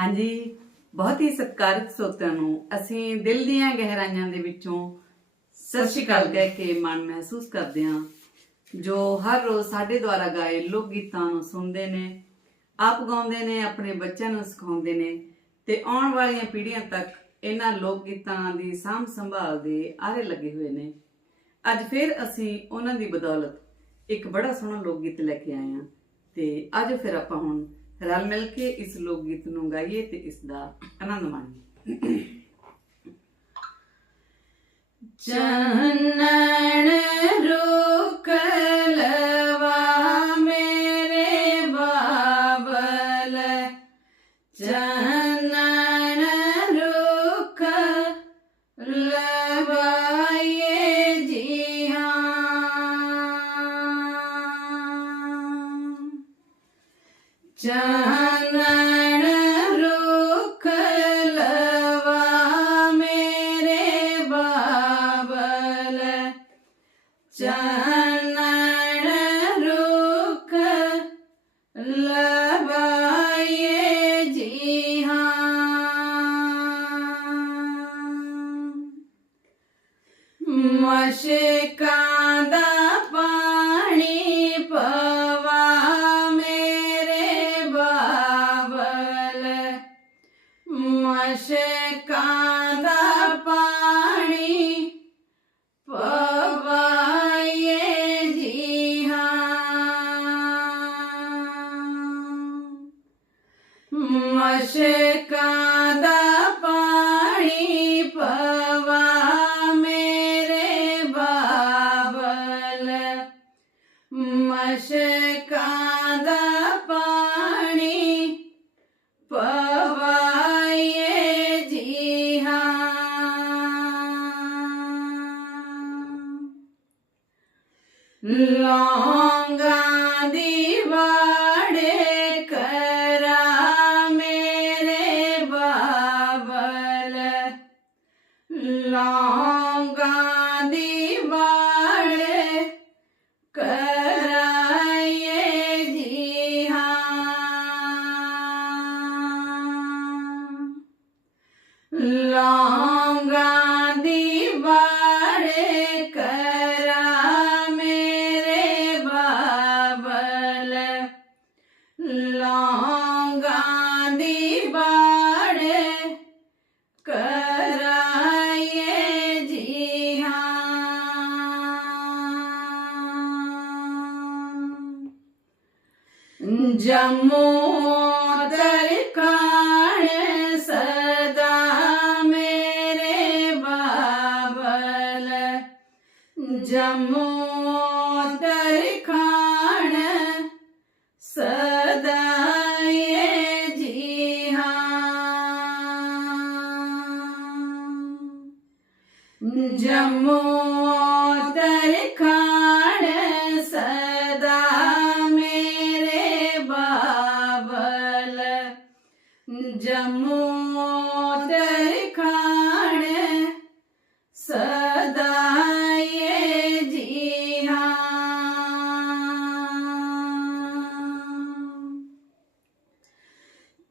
ਹਾਂਜੀ, ਬਹੁਤ ਹੀ ਸਤਿਕਾਰਤ ਸਰੋਤਿਆਂ ਨੂੰ ਅਸੀਂ ਦਿਲ ਦੀਆਂ ਗਹਿਰਾਈਆਂ ਦੇ ਵਿੱਚੋਂ ਸਤਿ ਸ਼੍ਰੀ ਅਕਾਲ ਕਹਿ ਕੇ ਮਨ ਮਹਿਸੂਸ ਕਰਦੇ ਹਾਂ, ਜੋ ਹਰ ਰੋਜ਼ ਸਾਡੇ ਦੁਆਰਾ ਗਾਏ ਲੋਕ ਗੀਤਾਂ ਨੂੰ ਸੁਣਦੇ ਨੇ, ਆਪ ਗਾਉਂਦੇ ਨੇ, ਆਪਣੇ ਬੱਚਿਆਂ ਨੂੰ ਸਿਖਾਉਂਦੇ ਨੇ ਤੇ ਆਉਣ ਵਾਲੀਆਂ ਪੀੜ੍ਹੀਆਂ ਤੱਕ ਇਹਨਾਂ ਲੋਕ ਗੀਤਾਂ ਦੀ ਸਾਂਭ ਸੰਭਾਲ ਦੇ ਆਰੇ ਲੱਗੇ ਹੋਏ ਨੇ। ਅੱਜ ਫਿਰ ਅਸੀਂ ਉਹਨਾਂ ਦੀ ਬਦੌਲਤ ਇੱਕ ਬੜਾ ਸੋਹਣਾ ਲੋਕ ਗੀਤ ਲੈ ਕੇ ਆਏ ਹਾਂ ਤੇ ਅੱਜ ਫਿਰ ਆਪਾਂ ਹੁਣ ਰਲ ਮਿਲ ਕੇ ਇਸ ਲੋਕ ਗੀਤ ਨੂੰ ਗਾਈਏ ਤੇ ਇਸ ਦਾ ਆਨੰਦ ਮਾਣੀਏ। ਚੰਨਣ ਚਾਨਣ ਰੁਖ ਲਵਾ ਮੇਰੇ ਬਾਬਲ। ਚਾਨਣ ਰੁਖ ਲਵਾਏ ਜੀ ਹਾਂ ਮਸ਼ਕਾਂ ਮਸ਼ਕਾਂ ਦਾ ਪਾਣੀ ਲੌਂਗਾਂ ਦੀ ਹਾਂ ਜਮੋ ਦਰਕਾਣ ਸਦਾ ਮੇਰੇ ਬਾਬਲ ਜਮੋ ਦਰਕਾਣ ਸਦਾ ਇਹ ਜੀ ਹਾਂ ਜਮੋ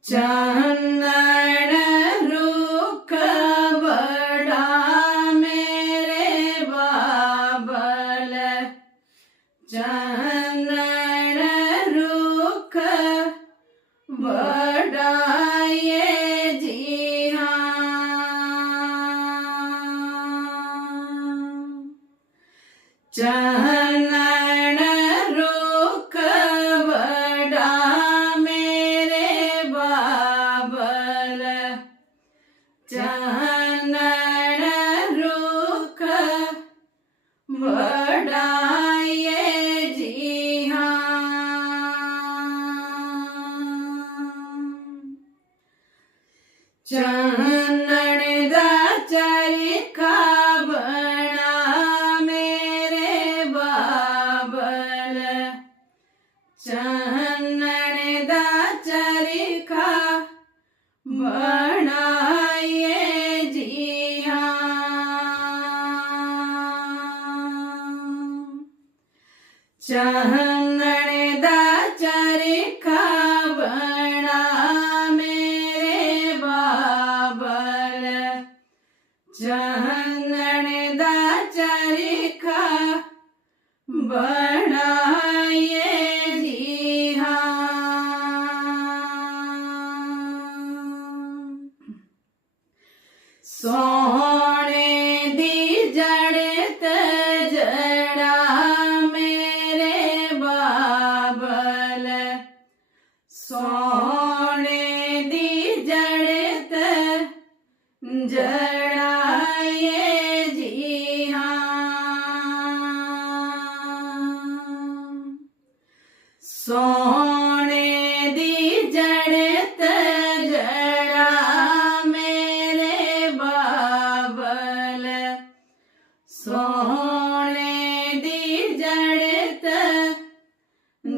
ਚਾਨਣ ਚੰਨਣ ਦਾ ਚਰਿਖਾ ਬਣਾਏ ਜੀਆ ਚੰਨਣ ਦਾ ਬਣਾ ਮੇਰੇ ਬਾਬਲ ਚੰਨਣ ਦਾ ਲੜਾਈਏ ਜੀ ਹਾਂ ਸੋਨੇ ਦੀ ਜੜਤ ਜੜਾ ਮੇਰੇ ਬਾਬਲ ਸੋਨੇ ਦੀ ਜੜਤ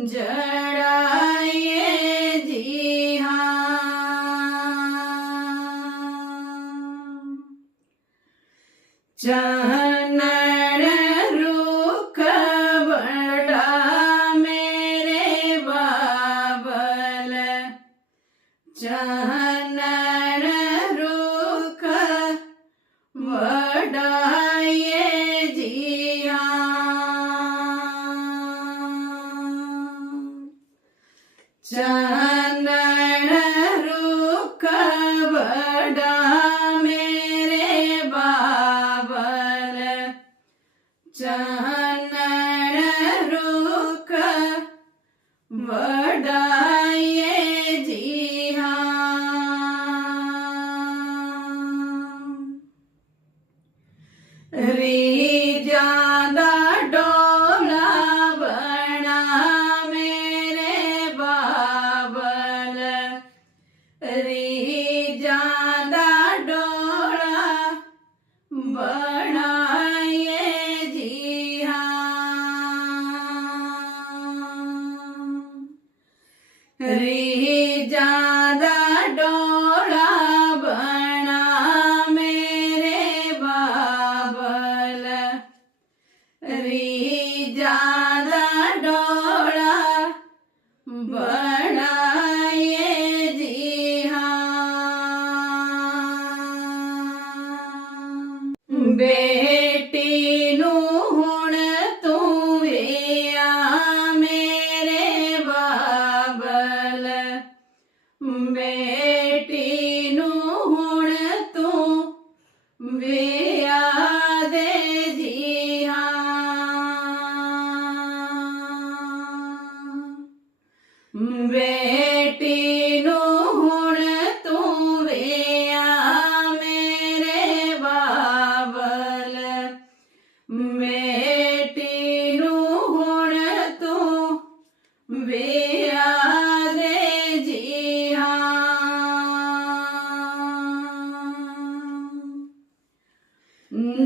ਜੜਾ Yeah. Me.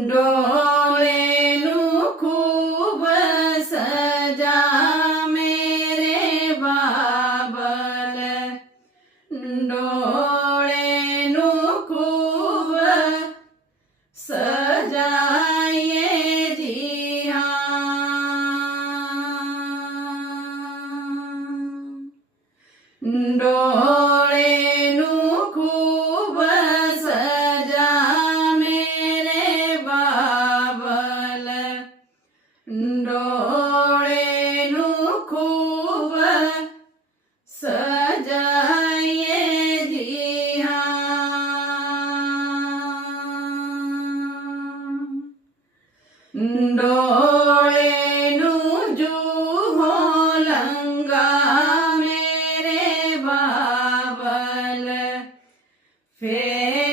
ਡੋਲੇ ਨੂੰ ਖੂਬ ਸਜਾ ਮੇਰੇ ਬਾਬਲ। ਡੋਲੇ ਨੂੰ ਖੂਬ ਸਜਾਏ ਜੀ ਹਾਂ ਡੋ Fez